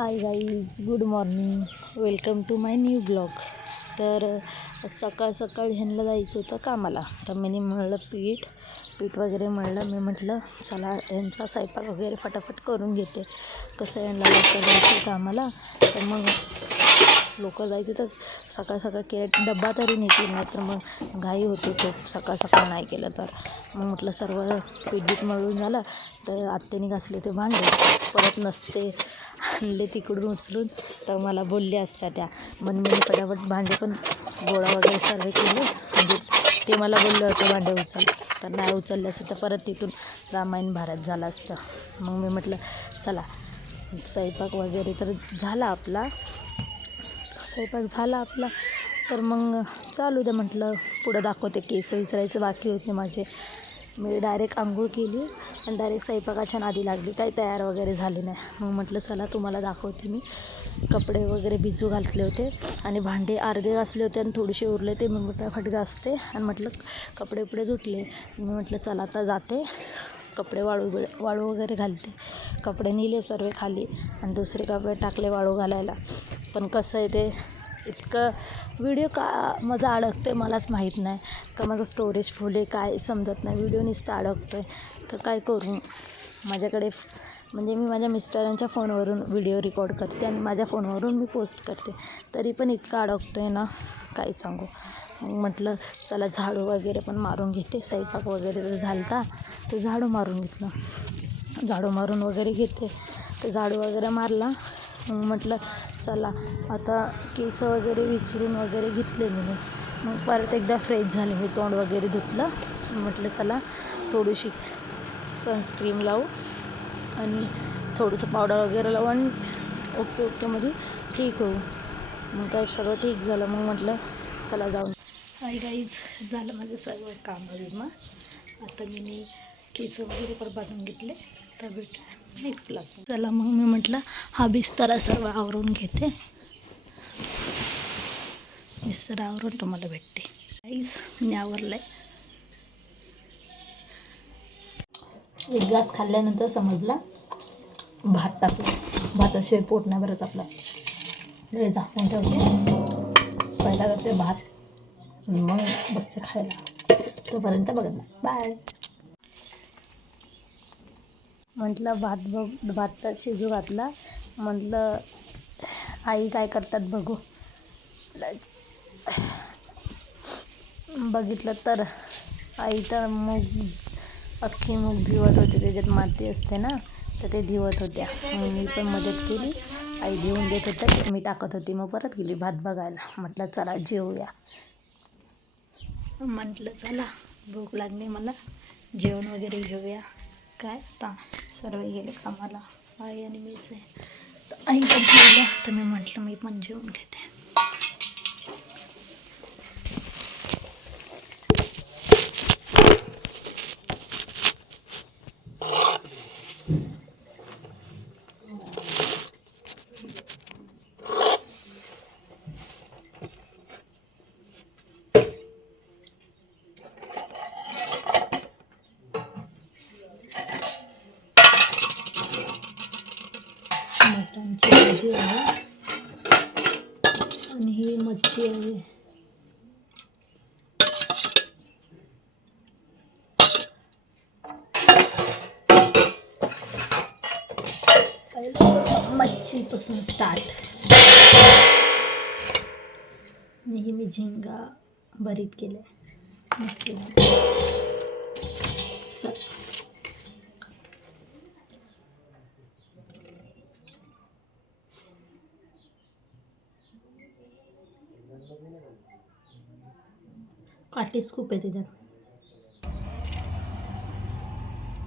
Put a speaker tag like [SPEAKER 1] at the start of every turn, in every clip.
[SPEAKER 1] Hi guys good morning welcome to my new blog तर सकाळ सकाळ ह्यांना जायचं होतं कामाला. तर मी म्हणलं पीठ पीठ वगैरे म्हणलं. मी म्हटलं चला यांचा स्वयंपाक वगैरे फटाफट करून घेते. कसं यांना लवकर जायचं कामाला तर मग लोक जायचे तर सकाळ सकाळ के डब्बा तरी नेतील नाही तर मग घाई होती खूप. सकाळ सकाळ नाही केलं तर. मग म्हटलं सर्व विद्युत मळून झालं तर आत्याने घासले ते भांडे. परत नसते. आणले तिकडून उचलून. तर मला बोलले असत्या त्या. मग मी पटापट भांडे पण गोळा वगैरे सर्व केले. म्हणजे ते मला बोललं होतं भांडे उचल. तर नाही उचलले असतं तर परत तिथून रामायण भारत झालं असतं. मग मी म्हटलं चला स्वयंपाक वगैरे तर झाला आपला. स्वयंपाक झाला आपला. तर मग चालू द्या म्हटलं पुढं दाखवते केस विसरायचं बाकी होते माझे. मी डायरेक्ट आंघोळ केली आणि डायरेक्ट स्वयंपाकाच्या नादी लागली. काही तयार वगैरे झाली नाही. मग म्हटलं चला तुम्हाला दाखवते मी. कपडे वगैरे भिजू घातले होते आणि भांडे अर्धे घासले होते आणि थोडेसे उरले ते मी फटाफट घासते. आणि म्हटलं कपडे उपडे धुतले. मी म्हटलं चला आता जाते. कपडे वाळू बिळ- वाळू वगैरे घालते. कपडे नेले सर्व खाली. आणि दुसरे कपडे टाकले वाळू घालायला. पण कसं आहे ते इतकं व्हिडिओ का माझा अडकतो आहे मलाच माहीत नाही. का माझं स्टोरेज फुल आहे काय समजत नाही. व्हिडिओ नुसतं अडकतो आहे तर काय करू? माझ्याकडे म्हणजे मी माझ्या मिस्टरांच्या फोनवरून व्हिडिओ रेकॉर्ड करते आणि माझ्या फोनवरून मी पोस्ट करते. तरी पण इतकं अडकतो आहे ना काय सांगू? मग म्हटलं चला झाडू वगैरे पण मारून घेते. स्वयंपाक वगैरे जर झाला होता तर झाडू मारून घेतलं. झाडू मारून वगैरे घेते. तर झाडू वगैरे मारला. मग म्हटलं चला आता केस वगैरे विचरून वगैरे घेतले मी. मग परत एकदा फ्रेश झाले मी तोंड वगैरे धुतलं. म्हटलं चला थोडीशी सनस्क्रीम लावू आणि थोडंसं पावडर वगैरे लावू आणि ओके ओके म्हणजे ठीक होऊ. मग काय सगळं ठीक झालं. मग म्हटलं चला जाऊन हाय गाईज झालं माझं सर्व काम विमा. आता मी नी केस वगैरे पण बांधून घेतले. तर भेट नेक्स्ट ब्लॉग चला मग मी म्हटलं हा बिस्तारा सर्व आवरून घेते. बिस्तारा आवरून तुम्हाला भेटते. गाईज मी आवरलं आहे एक ग्लास खाल्ल्यानंतर समजला भात टाकला. भाताशिवाय पोट नाही भरत आपला. लय झाकून ठेवते. पहिला करते भात. मग बसते खायला. तोपर्यंत बघत नाही. बाय म्हटलं भात बघ भात तर शिजू घातला. म्हटलं आई काय करतात बघू. बघितलं तर आई तर मूग अख्खी मूग धिवत होते. त्याच्यात माती असते ना तर ते धिवत होत्या. मग मी पण मदत केली. आई धिवून देत होत्या. मी टाकत होती. मग परत गेली भात बघायला. म्हटलं चला जेवूया म्हटलं चला भूक लागली मला. जेवण वगैरे घेऊया. काय आता? सर्व गेले कामाला. आई आणि मीच आहे. तर आई पण तर मी म्हटलं मी पण जेवून घेते मटणची भाजी आहे आणि ही मच्छी आहे पहिलं मच्छीपासून स्टार्ट आणि मी झिंगा भरीत केलं मस्त चल काठीच खूप आहे त्याच्यात.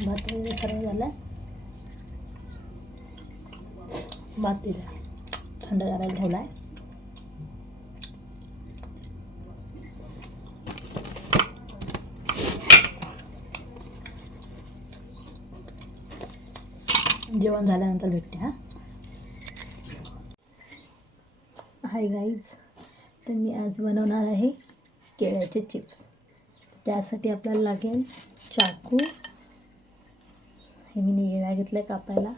[SPEAKER 1] भात वगैरे सर्व झाला. भात दिला. थंड करायला ठेवला आहे जेवण झाल्यानंतर भेटते हां. हाय गाईज तर मी आज बनवणार आहे केळ्याचे चिप्स. त्यासाठी आपल्याला लागेल चाकू. हे मी निळा घेतला आहे कापायला.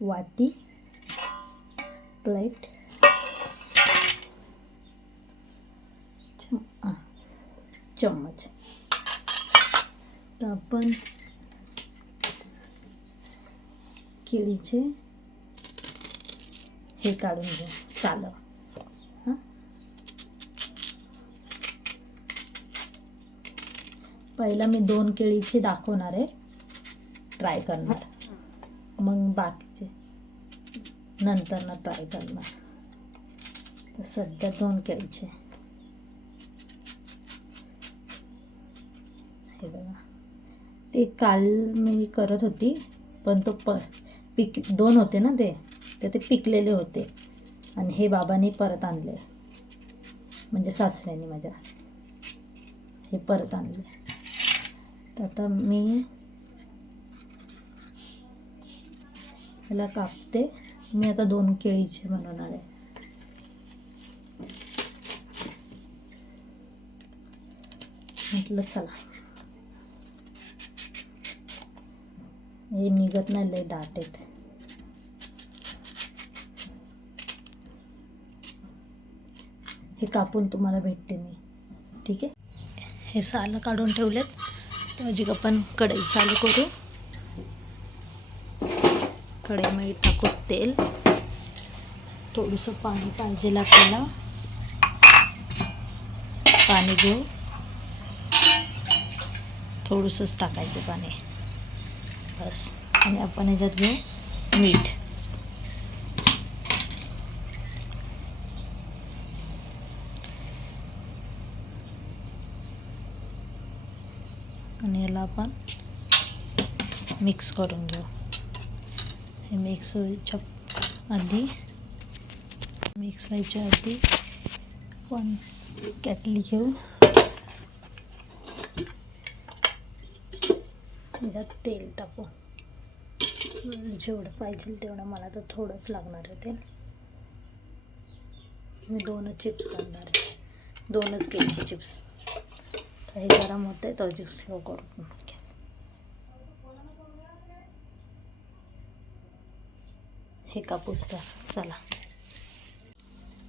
[SPEAKER 1] वाटी. प्लेट. चम्मच. तर आपण केळीचे हे काढून घ्या सालं हां पहिला मी दोन केळीचे दाखवणार आहे. ट्राय करणार. मग बाकीचे. नंतर ना ट्राय करणार. तर सध्या दोन केळीचे. हे बघा. ते काल मी करत होती पण तो प पिक दोन होते ना ते? तर ते पिकलेले होते. आणि हे बाबांनी परत आणले. म्हणजे सासऱ्याने माझ्या. हे परत आणले. आता मी ह्याला कापते. मी आता दोन केळीचे बनवणार आहे. म्हटलं चला. हे निघत नाही लय दाट हे कापून तुम्हाला भेटते मी. ठीक आहे? हे सालं काढून ठेवलेत. भाजी आपण कढई चालू करू. कढईमध्ये टाकू तेल. थोडंसं पाणी पाहिजे आपल्याला. पाणी घेऊ. थोडंसंच टाकायचं पाणी. बस. आणि आपण ह्याच्यात घेऊ मीठ आणि याला आपण मिक्स करून घेऊ. हे मिक्स व्हायच्या आधी मिक्स व्हायच्या आधी पण कॅटली घेऊ. त्याच्यात तेल टाकू. म्हणजे जेवढं पाहिजे तेवढं मला तर थोडंच लागणार आहे तेल. मी दोनच चिप्स करणार आहे. दोनच केळीचे चिप्स हे गरम होतं आहे तो स्लो करू गॅस हे कापूस तर चला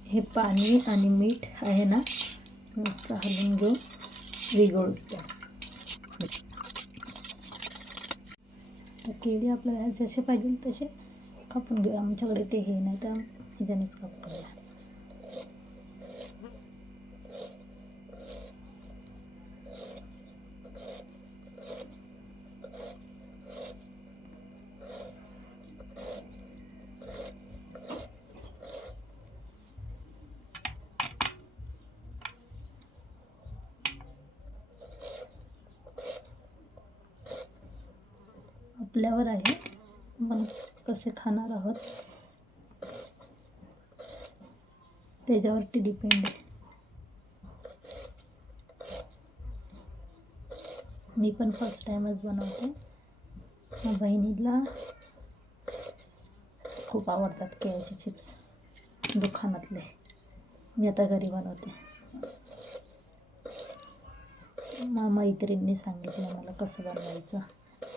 [SPEAKER 1] हे पाणी आणि मीठ आहे ना मस्त हलवून घेऊन विघळूच द्या केळी आपल्याला जसे पाहिजे तसे कापून घेऊ आमच्याकडे ते हे नाही तर ह्याच्यानेच कापून घेऊया आपल्यावर आहे. आपण कसे खाणार आहोत? त्याच्यावरती डिपेंड आहे. मी पण फर्स्ट टाईमच बनवते. माझ्या बहिणीला खूप आवडतात केळीचे चिप्स दुकानातले. मी आता घरी बनवते. मा मैत्रिणींनी सांगितलं मला कसं बनवायचं.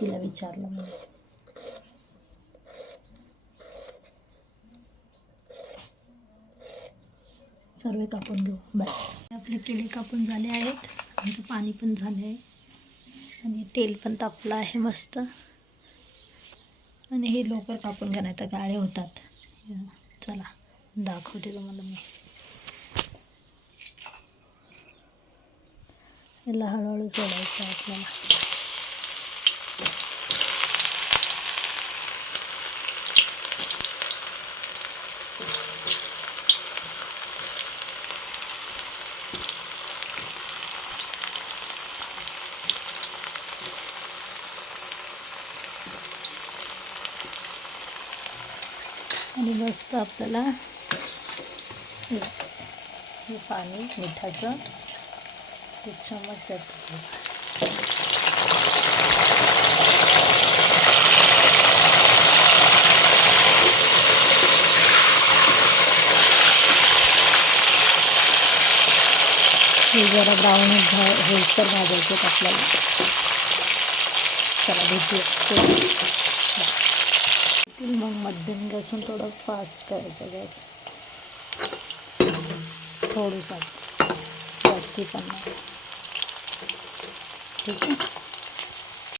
[SPEAKER 1] तिला विचारलं म्हणून सर्व कापून घेऊ. बाय. आपले केळे कापून झाले आहेत. आमचं पाणी पण झाले आहे. आणि तेल पण तापलं आहे मस्त. आणि हे लोकर कापून घ्या नाही तर गाळे होतात. चला. दाखवते तुम्हाला मी. याला हळूहळू सोडायचं आपल्याला आणि मस्त आपल्याला. हे पाणी मिठाचं. एक चमच त्यात हे जरा ब्राऊन होईस्तर भाजायचे आहेत आपल्याला. चला भेटूया. मध्यम गॅसून थोडं फास्ट करायचं गॅस. थोडंसाच. जास्ती पण नाही. ठीक आहे?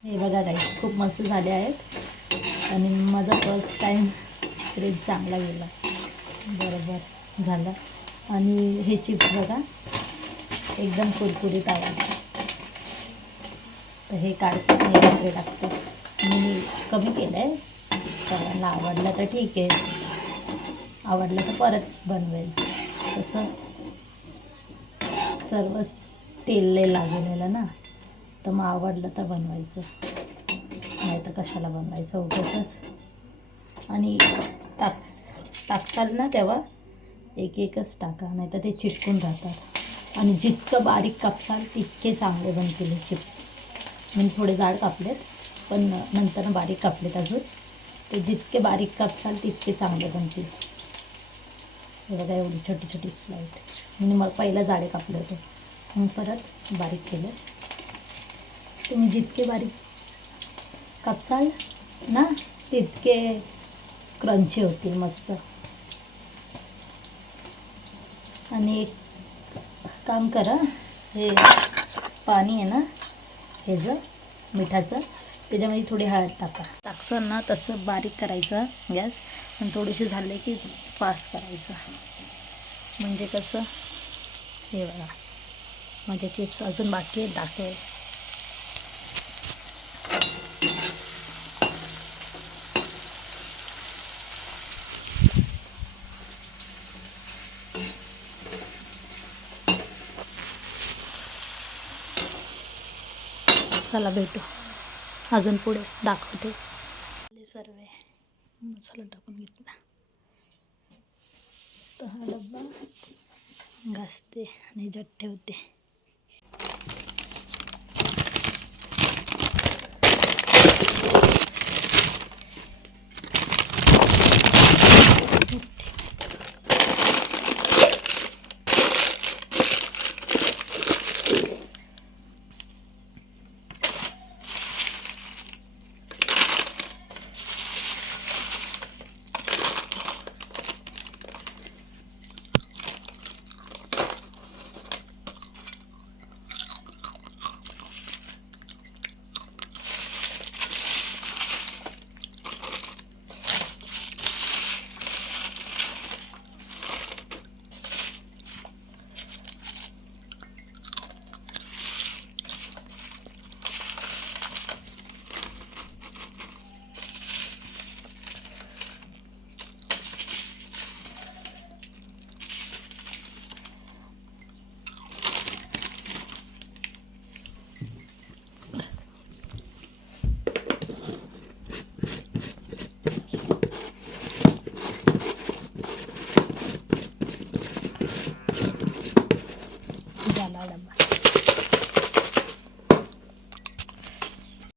[SPEAKER 1] हे बघा राईस खूप मस्त झाले आहेत. आणि माझा फर्स्ट टाईम रेट चांगला गेला. बरोबर झालं. आणि हे चिप्स बघा एकदम कुरकुरीत आवाज तर हे काढतो हे दुसरे मी कमी केलं आहे सगळ्यांना आवडलं तर ठीक आहे. आवडलं तर परत बनवेल. तसं सर्वच तेल लागलेलं ना तर मग आवडलं तर बनवायचं. नाही तर कशाला बनवायचं उगाचच. आणि टाक टाकताल ना तेव्हा एक एकच टाका नाही तर ते चिटकून राहतात. आणि जितकं बारीक कापसाल तितके चांगले बनतील चिप्स. मी थोडे जाड कापलेत पण नंतर बारीक कापलेत अजून. ते जितके बारीक कापसाल तितके चांगले बनतील. हे बघा एवढी छोटी छोटी स्लाईट मी मग पहिला जाडे कापले होते. मग परत बारीक केले. तुम्ही जितके बारीक कापसाल ना तितके क्रंची होतील मस्त. आणि एक काम करा हे पाणी आहे ना हे जर मिठाचं त्याच्यामध्ये थोडी हळद टाका. टाकसान ना तसं बारीक करायचं गॅस. आणि थोडेसे झाले की फास्ट करायचं. म्हणजे कसं? हे बघा. माझे चिप्स अजून बाकी आहेत दाखवेल चला भेटू. अजून पुढे दाखवते. सर्व. मसाला टाकून घेतला. तर हा डब्बा घासते आणि ह्याच्यात ठेवते.